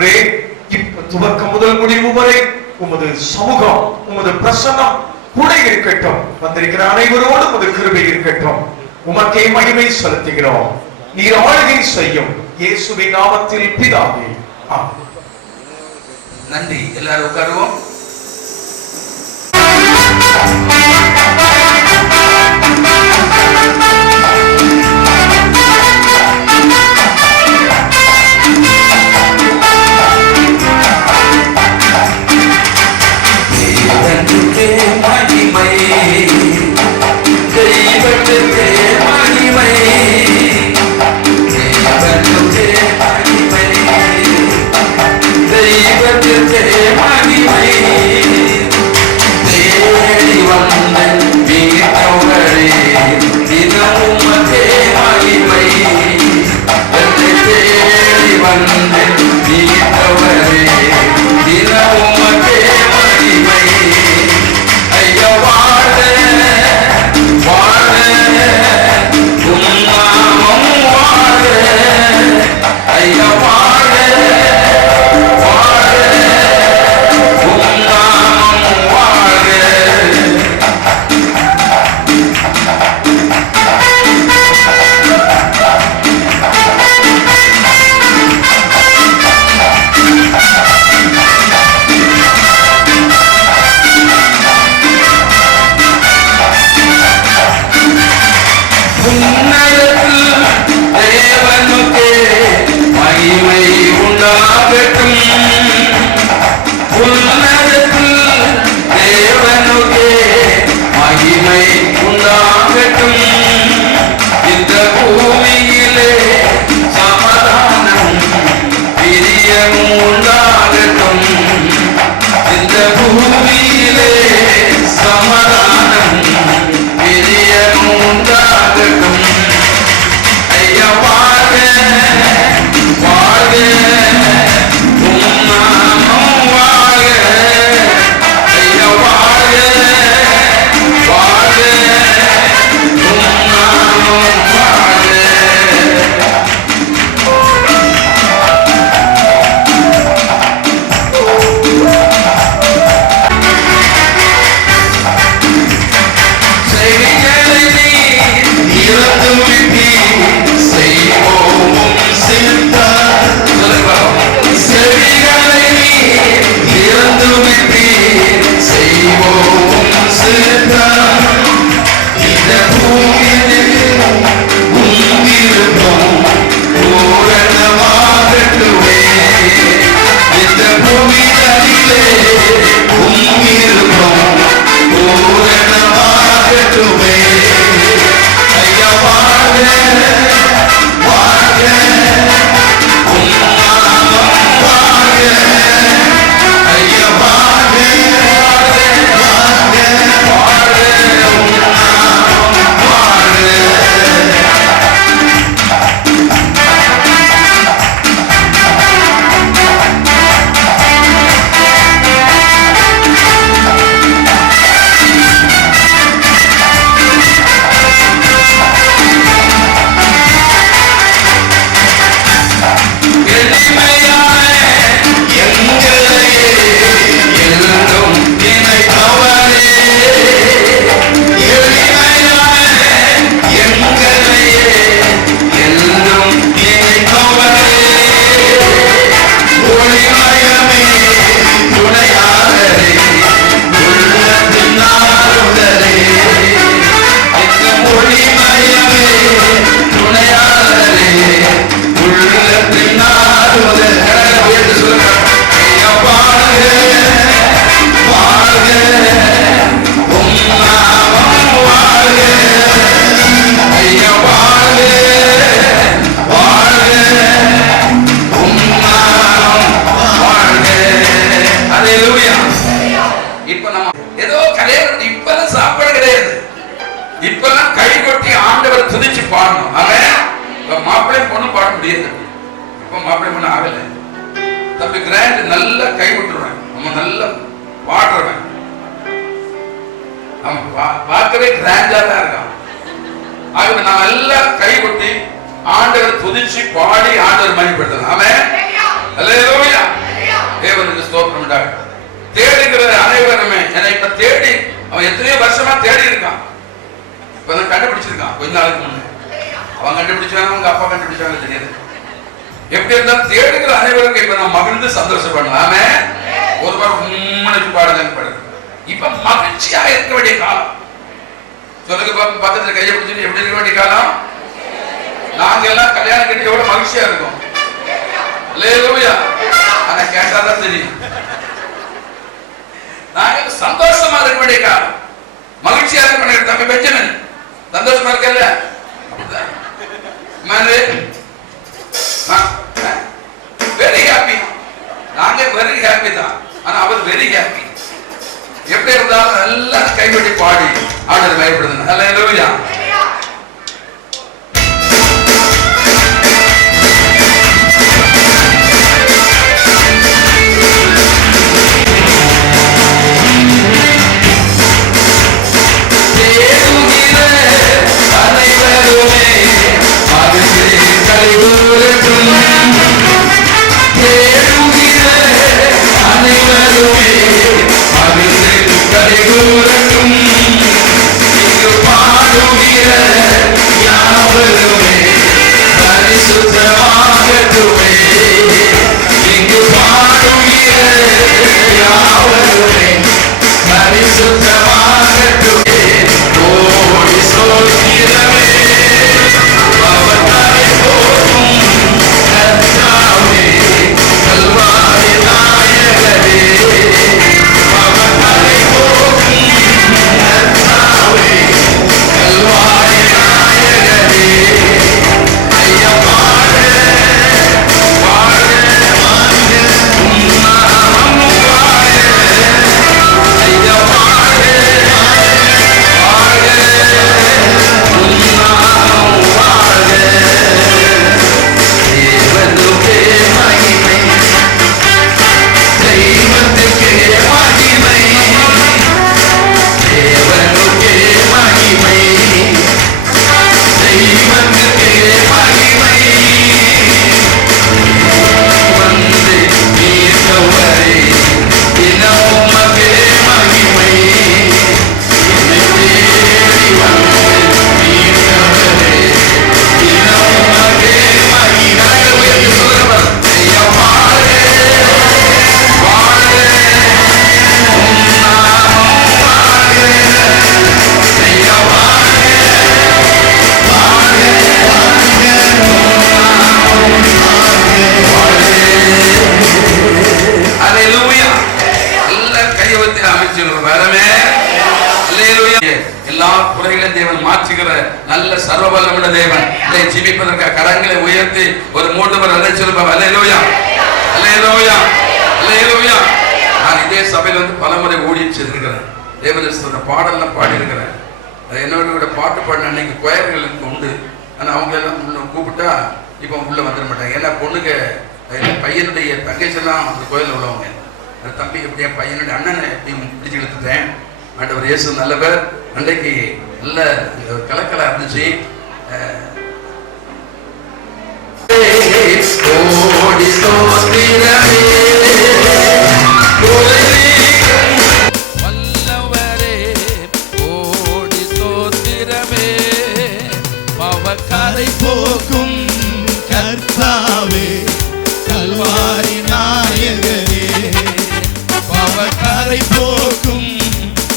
ஆண்டவரே, துவக்கம் முதல் முடிவு வரை உமது சமூகம், உமது பிரசன்னம் கூட இருக்கட்டும். வந்திருக்கிற அனைவரோடு உமது கிருபை இருக்கட்டும். உமக்கே மகிமை செலுத்துகிறோம். நீர் ஆளுகை செய்யும் இயேசுவின் நாமத்தில் பிதாவே, ஆமென். நன்றி. எல்லாரும் உட்காருவோம். ஆண்டவர் துதிச்சு பாடி ஆண்டவர் மகிமைப்படுத்தலாம். ஆமென். அல்லேலூயா. உண்டாகும். தேடுகிற அனைவருமே என்னை இப்ப தேடி அவன் எத்தனையோ வருஷமா தேடி இருக்கான். இப்பதான் கண்டுபிடிச்சிருக்கான். கொஞ்ச நாளுக்கு முன்னே அவன் கண்டுபிடிச்சாங்க, அவங்க அப்பா கண்டுபிடிச்சாங்க தெரியாது. எப்படி இருந்தாலும் தேடுகிற அனைவருக்கும் இப்ப நான் மகிழ்ந்து சந்தோஷப்படுவாமே. ஒரு வாரம் உண்மைக்கு பாடுதல் படுது. இப்ப மகிழ்ச்சியா இருக்க வேண்டிய காலம். சொல்லுங்க பக்கத்துல கையை பிடிச்சிட்டு எப்படி இருக்க வேண்டிய காலம்? நாங்க எல்லாம் கல்யாணம் கட்டி எவ்வளவு மகிழ்ச்சியா இருக்கும். அல்லேலூயா. ஆனா கேட்டாதான் தெரியும். நாங்க சந்தோஷமா இருக்க வேண்டிய காலம், மகிழ்ச்சியா இருக்க வேண்டிய. தம்பி பெஞ்சமின் சந்தோஷமா இருக்கல? Very happy. நாங்க வெரி ஹாப்பி தான். ஆனா அவர் வெரி ஹாப்பி. எப்படி இருந்தாலும் எல்லாம் கைவட்டி பாடி ஆண்டவர் பயப்படுது. அல்லேலூயா. நல்ல சர்வபலமுள்ள தேவன். இதை ஜீவிப்பதற்கு கரங்களை உயர்த்தி ஒரு 3 முறை நினைச்சிருப்போம். அல்லேலூயா, அல்லேலூயா, அல்லேலூயா. நான் இதே சபையில் வந்து பலமுறை ஊழியம் செய்திருக்கிறேன். தேவதேசத்தோட பாடல்லாம் பாடி இருக்கிறேன். என்னோட பாட்டு பாடின அன்னைக்கு கொயர்களுக்கு உண்டு. ஆனால் அவங்க எல்லாம் உள்ள கூப்பிட்டா இப்போ உள்ள வந்துட மாட்டாங்க. ஏன்னா பொண்ணுக்கு பையனுடைய தங்கச்செல்லாம் அந்த கோயிலில் உள்ளவங்க. தம்பி எப்படியா பையனுடைய அண்ணனை எப்படியும் பிடிச்சு இழுத்துட்டேன். ஆண்டவர் இயேசு நல்லவர். அன்றைக்கு நல்ல கலக்கலா இருந்துச்சு. வல்லவரே கோடி ஸ்தோத்திரமே, பவக்கரை போக்கும் கர்த்தாவே, கல்வாரி நாயகரே, பவக்கரை போக்கும்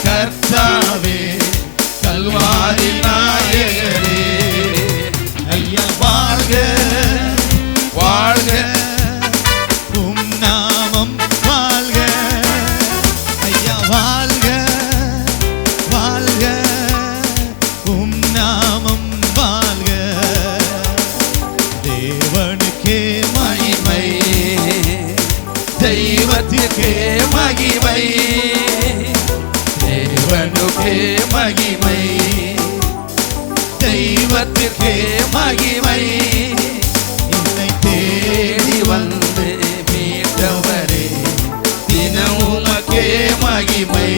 கர்த்தாவே, கல்வாரி நாயகரே. ஐயா வாழ்க வாழ்க, உம் நாமம் வாழ்க. ஐயா வாழ்க வாழ்க, உம் நாமம் வாழ்க. தேவனுக்கே மகிமை, தெய்வத்திற்கே மகிமை, தேவனுக்கே மகிமை, தெய்வத்திற்கே மகிமை. என்னை தேடி வந்து மீட்டவரே, தினம் உமக்கே மகிமை.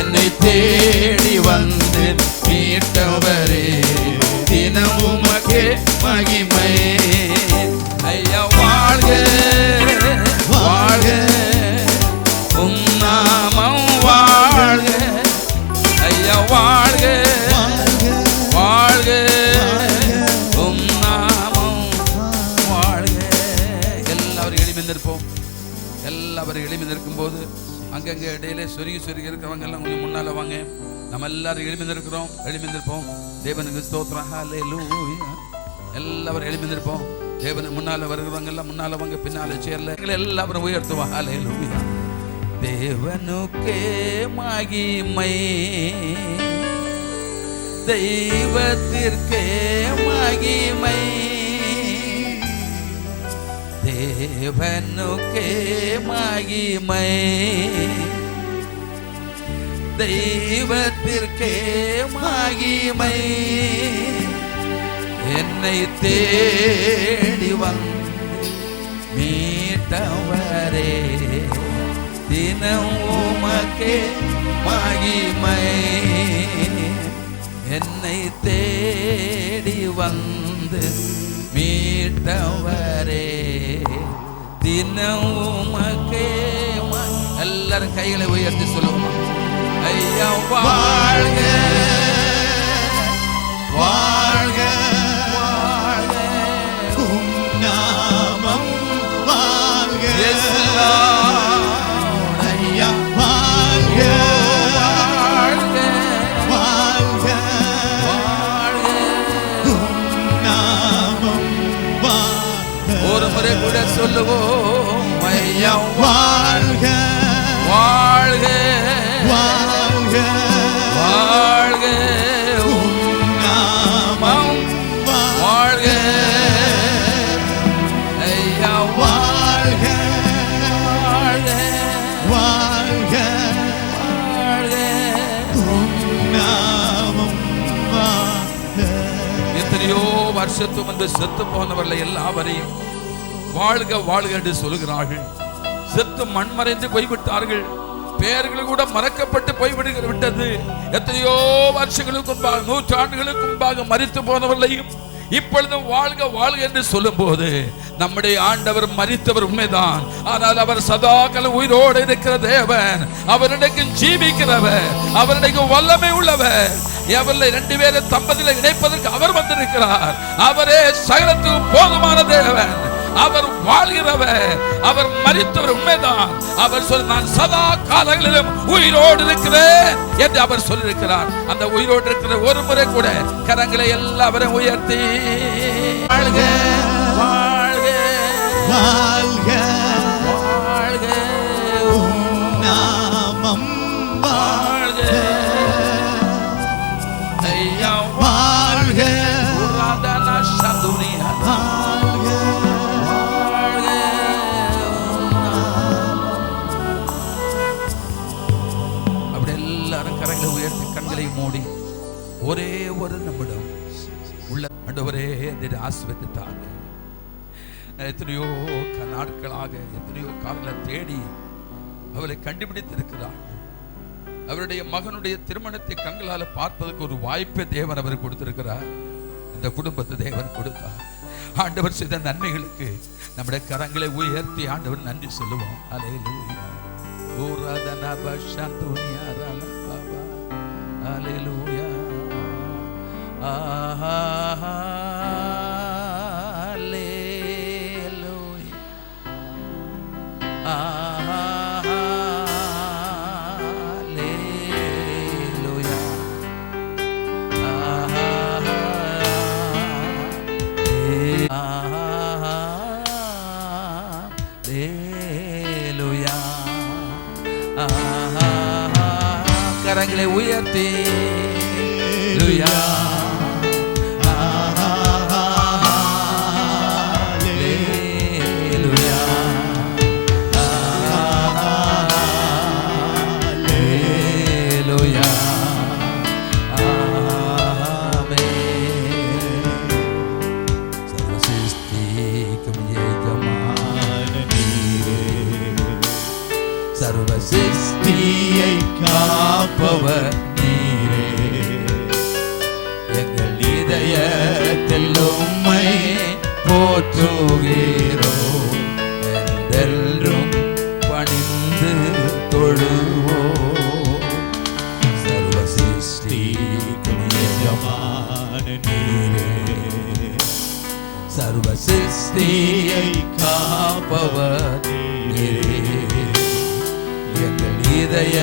என்னை தேடி வந்து மீட்டவரே, தினம் உமக்கே மகிமை. ஐயா வாழ்க வாழ்க, எழுமி நிற்போம். எல்லாரும் எழுமி நிற்கும் போது அங்கங்கே இடையிலே சொருகி இருக்கிறவங்க எல்லாம் கொஞ்சம் முன்னால வாங்க. நம்ம எல்லாரும் எழுமி நிற்கிறோம். எழுமி நிற்போம். தேவனுக்கு ஸ்தோத்திரம். ஹல்லேலூயா. எல்லாரும் எழுமி நிற்போம். தேவனுக்கு முன்னால வருகிறவங்க எல்லாம் முன்னால வாங்க. பின்னால சேர்ல எல்லாரும் உயர்த்துவோம். ஹல்லேலூயா. தேவனுக்கே மகிமை, தெய்வத்திற்கே மகிமை, தேவனுக்கே மகிமை, தெய்வத்திற்கே மகிமை. என்னை தேடி வந்து மீட்டவரே, தினம் உமக்கே மகிமை. என்னை தேடி வந்து மீட்டவரே, தினம் உமக்கே. எல்லாரும் கைகளை உயர்த்தி சொல்லுவோம். ஐயா வாழ்க வாழ்க வாழ்க, உம் நாமம் வாழ்க. ஐயா வாழ்க வாழ்க வாழ்க வாழ்க, உம் நாமம் வாழ்க. ஒரு முறை கூட சொல்லுவோம். ஐயா வாழ்க வாழ்க வாழ்க வாழ்க, உம் நாமம் வாழ்க. ஐயா வாழ்க வாழ்க வாழ்க வாழ்க, உம் நாமம் வாழ்க. எத்தனையோ வருஷத்துக்கு முன்பு செத்து போனவர்களை எல்லாவரையும் வாழ்க வாழ்க என்று சொல்கிறார்கள். செத்து மண்மறைந்து போய்விட்டார்கள். பெயர்கள் கூட மறக்கப்பட்டு போய்விட்டது. எத்தனையோ வருஷங்களுக்கு முன்பாக, நூற்றாண்டுகளுக்கு முன்பாக மரித்து போனவர்களையும் இப்பொழுதும் வாழ்க வாழ்க என்று சொல்லும் போது நம்முடைய ஆண்டவர் மரித்தவர் உண்மைதான். ஆனால் அவர் சதாகாலம் உயிரோடு இருக்கிற தேவன். அவரிடைக்கு ஜீவிக்கிறவர், அவரிடைக்கு வல்லமை உள்ளவர். அவர்களை 2 பேரை தம்பதியில் இணைப்பதற்கு அவர் வந்திருக்கிறார். அவரே சகலத்துக்கு போதுமான தேவன். அவர் வாழ்கிறவர், அவர் மரித்தவர் உண்மைதான். அவர் சொல், நான் சதா காலங்களிலும் உயிரோடு இருக்கிறேன் என்று அவர் சொல்லியிருக்கிறார். அந்த உயிரோடு இருக்கிற ஒரு முறை கூட கரங்களை எல்லாரும் உயர்த்தி வாழ்க வாழ்க வாழ்க வாழ்க, உம் நாமம் வாழ்க. ஐயா வாழ்க உராதனா சதுனியா வாழ்க. அப்படி எல்லாரும் கரங்களை உயர்த்தி கண்களை மூடி ஒரே ஒரு நிமிடம் உள்ள ஆண்டவரே என்று ஆசீர்வதித்தாங்க. எத்தனையோ நாட்களாக, எத்தனையோ காலங்களை தேடி அவளை கண்டுபிடித்திருக்கிறார். அவருடைய மகனுடைய திருமணத்தை கண்களால் பார்ப்பதற்கு ஒரு வாய்ப்பை தேவன் அவர் கொடுத்திருக்கிறார். இந்த குடும்பத்தை தேவன் கொடுத்தார். ஆண்டவர் செய்த நன்மைகளுக்கு நம்முடைய கரங்களை உயர்த்தி ஆண்டவர் நன்றி சொல்லுவோம். அல்லேலூயா. ஓராதனா பஷந்துனியா ரலபாபா. அல்லேலூயா. ஆஹா அல்லேலூயா. ஆஹா அல்லேலூயா. ஆஹா அல்லேலூயா. ஆஹா கரங்களை உயர்த்தி அல்லேலூயா. சர்வசிருஷ்டியை காப்பவர் நீரே, எங்கள் இதயத்தில் உம்மை போற்றுகிறோம். என்றென்றும் பணிந்து தொழுவோம். சர்வசிருஷ்டிக்கும் எஜமான நீரே, சர்வ சிருஷ்டியை காப்பவர் நீரே. எங்கள் இதய